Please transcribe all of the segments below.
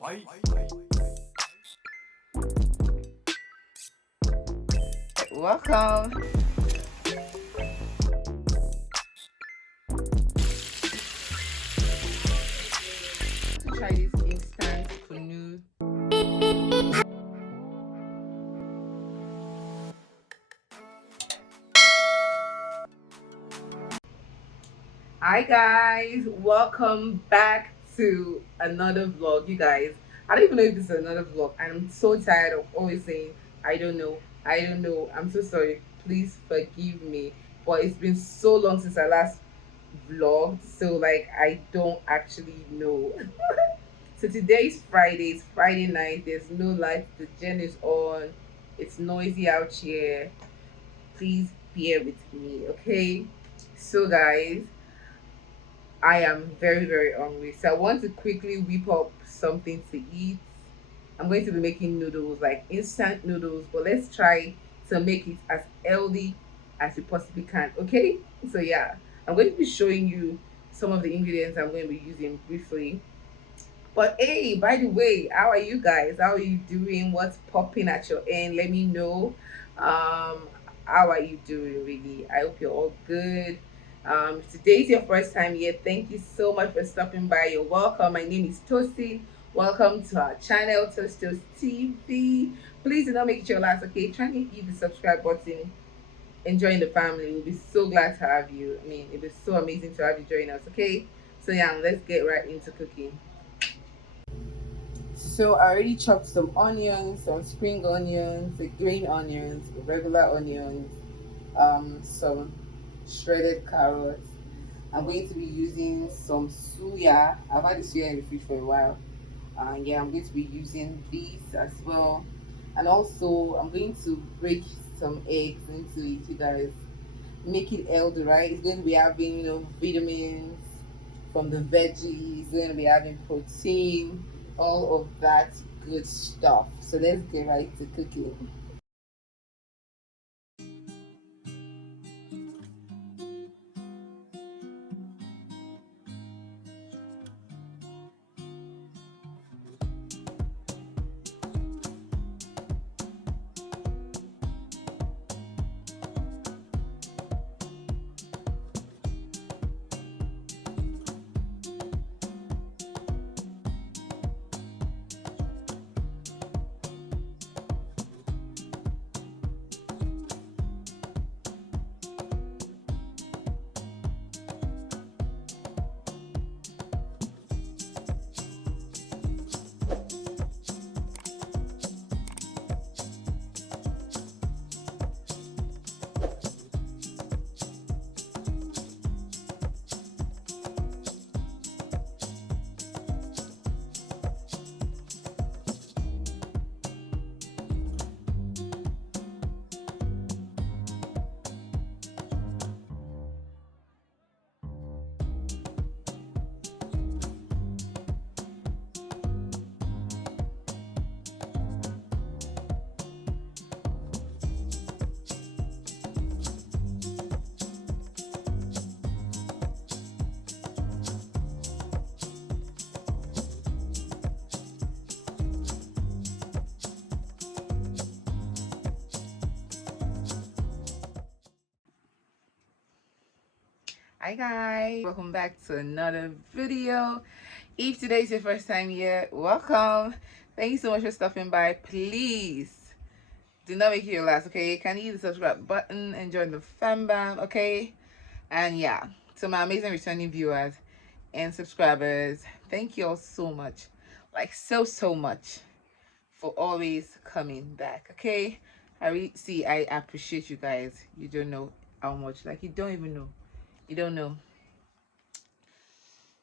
Welcome to try this instant kunu. Hi guys, welcome back to another vlog. You guys, I don't even know if this is another vlog, and I'm so tired of always saying I don't know, I don't know. I'm so sorry. Please forgive me, but it's been so long since I last vlogged, so like I don't actually know. So today's Friday, it's Friday night, there's no light, the gen is on, it's noisy out here. Please bear with me, okay? So guys, I am very, very hungry. So I want to quickly whip up something to eat. I'm going to be making noodles, like instant noodles, but let's try to make it as healthy as we possibly can. Okay? So yeah, I'm going to be showing you some of the ingredients I'm going to be using briefly. But hey, by the way, how are you guys? How are you doing? What's popping at your end? Let me know. How are you doing really? I hope you're all good. If today's your first time here, thank you so much for stopping by. You're welcome. My name is Tosin. Welcome to our channel, Tostos TV. Please do not make it your last, okay? Try and hit the subscribe button. Enjoying the family. We'll be so glad to have you. I mean, it was so amazing to have you join us, okay? So yeah, let's get right into cooking. So I already chopped some onions, some spring onions, the green onions, the regular onions, some shredded carrots. I'm going to be using some suya. I've had the suya in the fridge for a while. Yeah, I'm going to be using these as well. And also, I'm going to break some eggs into it, you guys. Make it healthy, right? It's going to be having, vitamins from the veggies. It's going to be having protein, all of that good stuff. So let's get right to cooking. Hi guys, welcome back to another video. If today's your first time here, welcome. Thank you so much for stopping by. Please do not make it your last, okay? Can you hit the subscribe button and join the fam bam, okay? And yeah, to my amazing returning viewers and subscribers, thank you all so much, like so much, for always coming back, okay? I appreciate you guys. You don't know how much, like you don't even know. You don't know.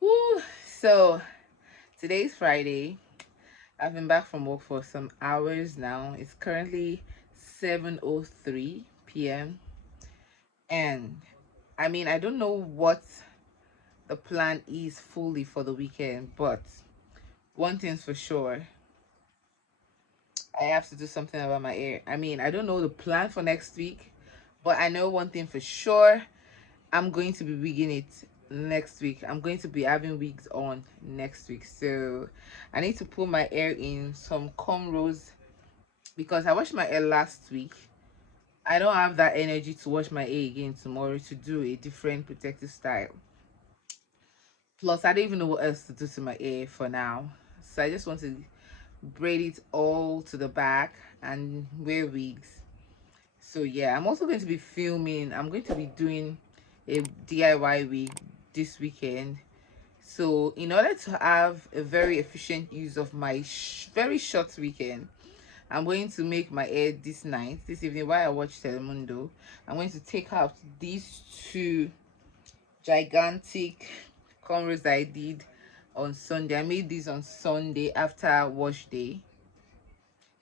Woo. So today's Friday. I've been back from work for some hours now. It's currently 7:03 p.m. And I mean, I don't know what the plan is fully for the weekend, but one thing's for sure, I have to do something about my hair. I mean, I don't know the plan for next week, but I know one thing for sure, I'm going to be wigging it next week. I'm going to be having wigs on next week, so I need to put my hair in some cornrows because I washed my hair last week. I don't have that energy to wash my hair again tomorrow to do a different protective style. Plus, I don't even know what else to do to my hair for now. So I just want to braid it all to the back and wear wigs. So yeah, I'm also going to be filming. I'm going to be doing a DIY wig this weekend. So in order to have a very efficient use of my very short weekend, I'm going to make my hair this night, this evening, while I watch Telemundo. I'm going to take out these two gigantic cornrows that I did on Sunday. I made these on Sunday after wash day.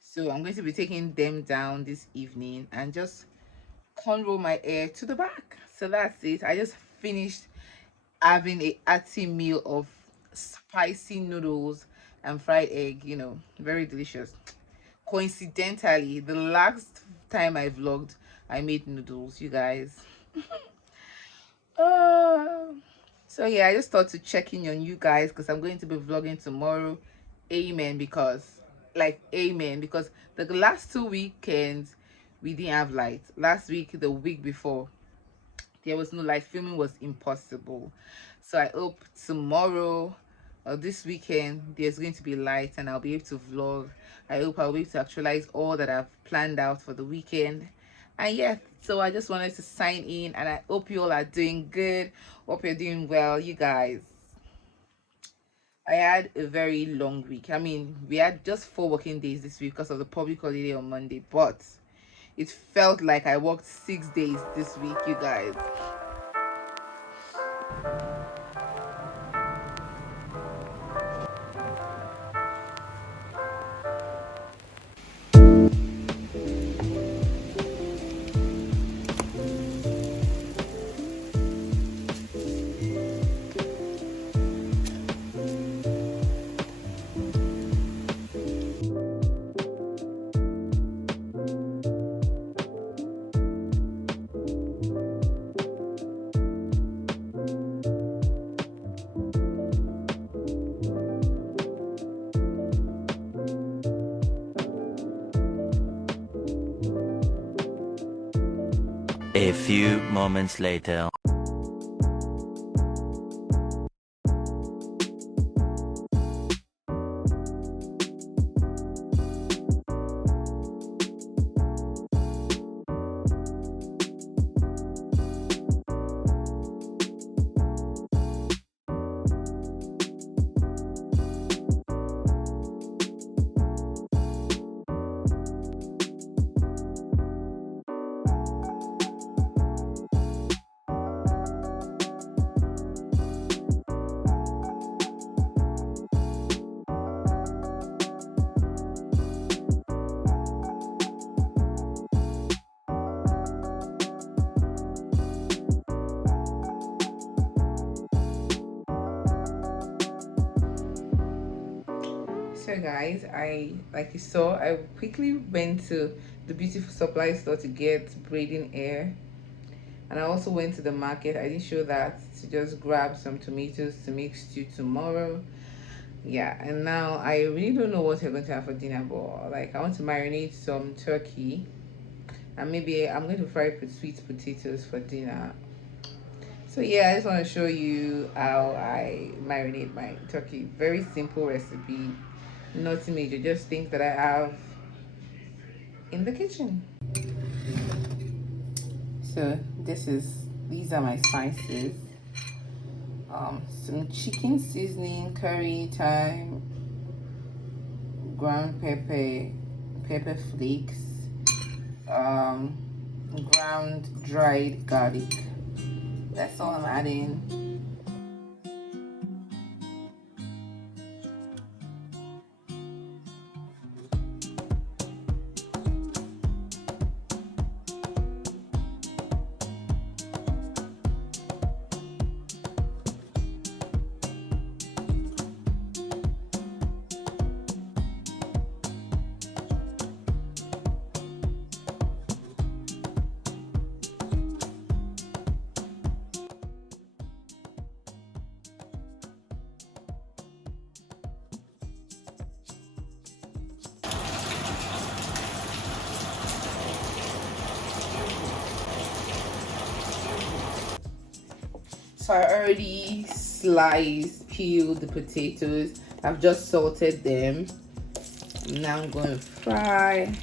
So I'm going to be taking them down this evening and just cornrow my hair to the back. So that's it. I just finished having a hearty meal of spicy noodles and fried egg, very delicious. Coincidentally, the last time I vlogged, I made noodles, you guys. uh, so yeah, I just thought to check in on you guys because I'm going to be vlogging tomorrow. Amen. Because the last 2 weekends we didn't have light. Last week, the week before, there was no light. Filming was impossible. So I hope tomorrow or this weekend there's going to be light and I'll be able to vlog. I hope I'll be able to actualize all that I've planned out for the weekend. And yeah, so I just wanted to sign in and I hope you all are doing good. Hope you're doing well, you guys. I had a very long week. I mean, we had just 4 working days this week because of the public holiday on Monday, but it felt like I worked 6 days this week, you guys. A few moments later. So guys, I like you saw, I quickly went to the beautiful supply store to get braiding hair, and I also went to the market. I didn't show that, to just grab some tomatoes to make stew tomorrow. Yeah, and now I really don't know what we're going to have for dinner, but like I want to marinate some turkey, and maybe I'm going to fry sweet potatoes for dinner. So yeah, I just want to show you how I marinate my turkey. Very simple recipe, nothing major, just things that I have in the kitchen. So these are my spices. Some chicken seasoning, curry, thyme, ground pepper, pepper flakes, um, ground dried garlic. That's all I'm adding. So I already sliced, peeled the potatoes. I've just salted them. Now I'm going to fry.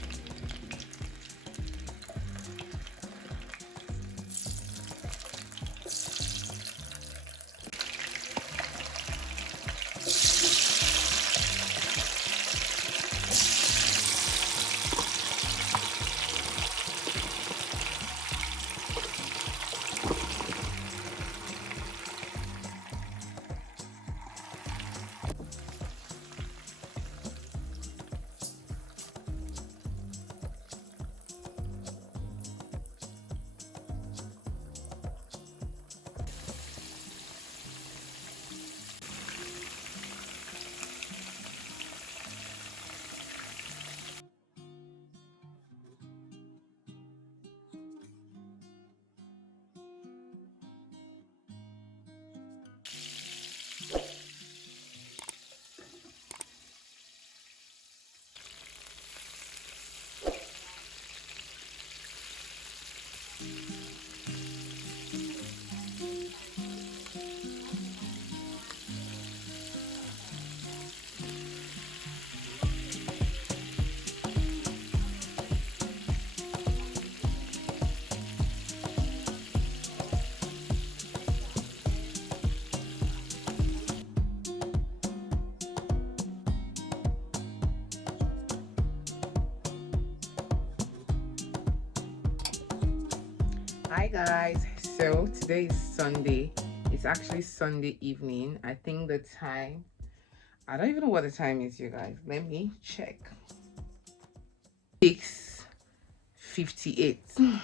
Hi guys, so today is Sunday. It's actually Sunday evening. I think the time, I don't even know what the time is, you guys. Let me check. 6:58.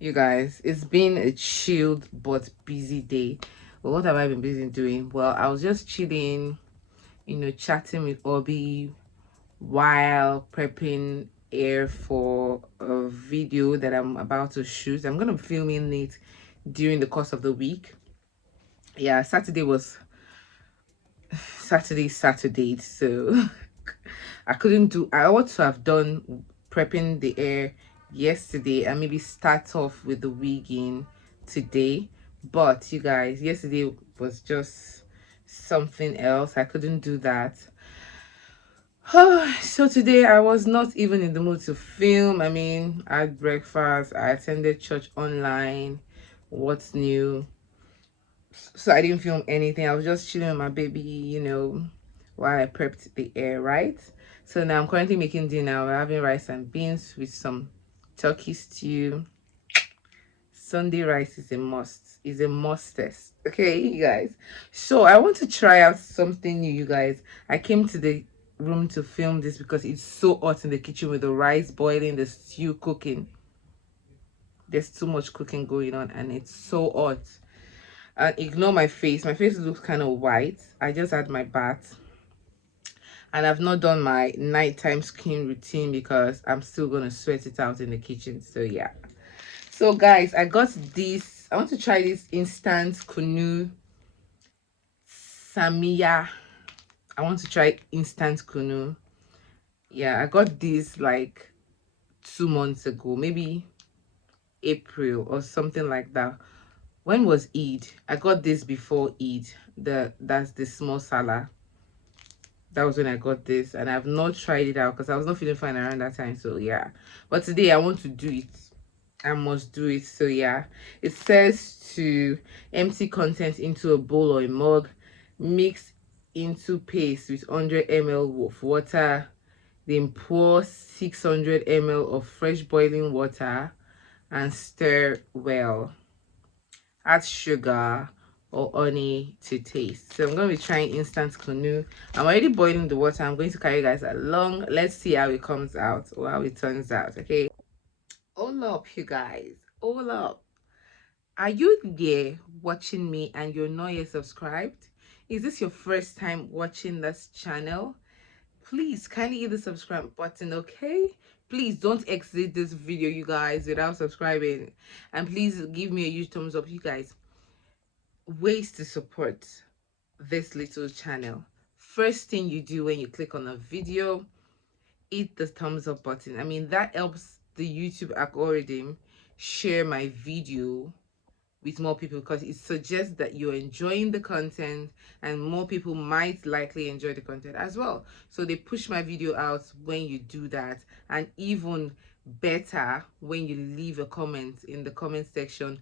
You guys, it's been a chilled but busy day. But what have I been busy doing? Well, I was just chilling, chatting with Obi while prepping air for a video that I'm about to shoot. I'm gonna be filming it during the course of the week. Yeah, Saturday, so I ought to have done prepping the air yesterday and maybe start off with the wigging today, but you guys, yesterday was just something else. I couldn't do that. So today I was not even in the mood to film. I mean, I had breakfast, I attended church online. What's new? So I didn't film anything. I was just chilling with my baby, while I prepped the air, right? So now I'm currently making dinner. We're having rice and beans with some turkey stew. Sunday rice is a must. Is a must test. Okay, you guys. So I want to try out something new, you guys. I came to the room to film this because it's so hot in the kitchen with the rice boiling, the stew cooking. There's too much cooking going on and it's so hot. And ignore my face. My face looks kind of white. I just had my bath. And I've not done my nighttime skin routine because I'm still gonna sweat it out in the kitchen. So yeah. So guys, I got this. I want to try this instant kunu Samia. I want to try instant kunu. Yeah, I got this like 2 months ago, maybe April or something like that. When was Eid? I got this before Eid. That's the small salad. That was when I got this, and I've not tried it out because I was not feeling fine around that time. So yeah, but today I want to do it. I must do it. So yeah, it says to empty content into a bowl or a mug, mix into paste with 100 ml of water, then pour 600 ml of fresh boiling water and stir well. Add sugar or honey to taste. So I'm going to be trying instant kunu. I'm already boiling the water. I'm going to carry you guys along. Let's see how it comes out or how it turns out. Okay, all up, you guys, all up. Are you there watching me and you're not yet subscribed? Is this your first time watching this channel? Please kindly hit the subscribe button, okay? Please don't exit this video, you guys, without subscribing. And please give me a huge thumbs up, you guys. Ways to support this little channel. First thing you do when you click on a video, hit the thumbs up button. I mean, that helps the YouTube algorithm share my video with more people, because it suggests that you're enjoying the content and more people might likely enjoy the content as well. So they push my video out when you do that, and even better when you leave a comment in the comment section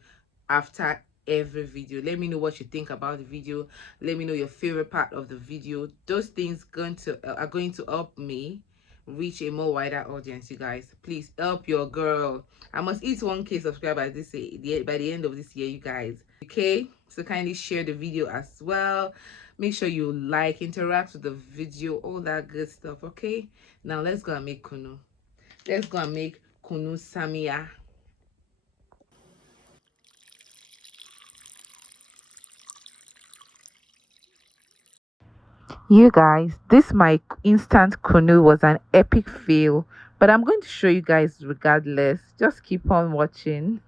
after every video. Let me know what you think about the video. Let me know your favorite part of the video. Those things are going to help me reach a more wider audience. You guys, please help your girl. I must hit 1K subscribers by the end of this year, you guys. Okay, so kindly share the video as well. Make sure you like, interact with the video, all that good stuff. Okay, now let's go and make kunu. Let's go and make kunu samia. You guys, this my instant kunu was an epic fail, but I'm going to show you guys regardless. Just keep on watching.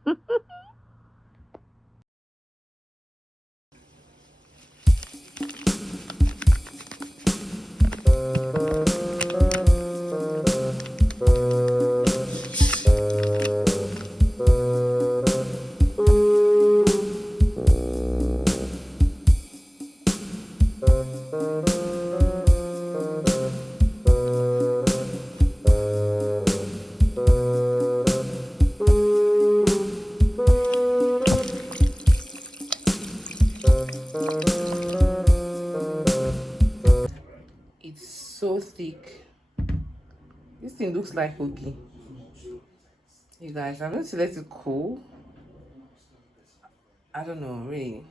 It's so thick. This thing looks like cookie. You guys, I'm going to let it cool. I don't know, really.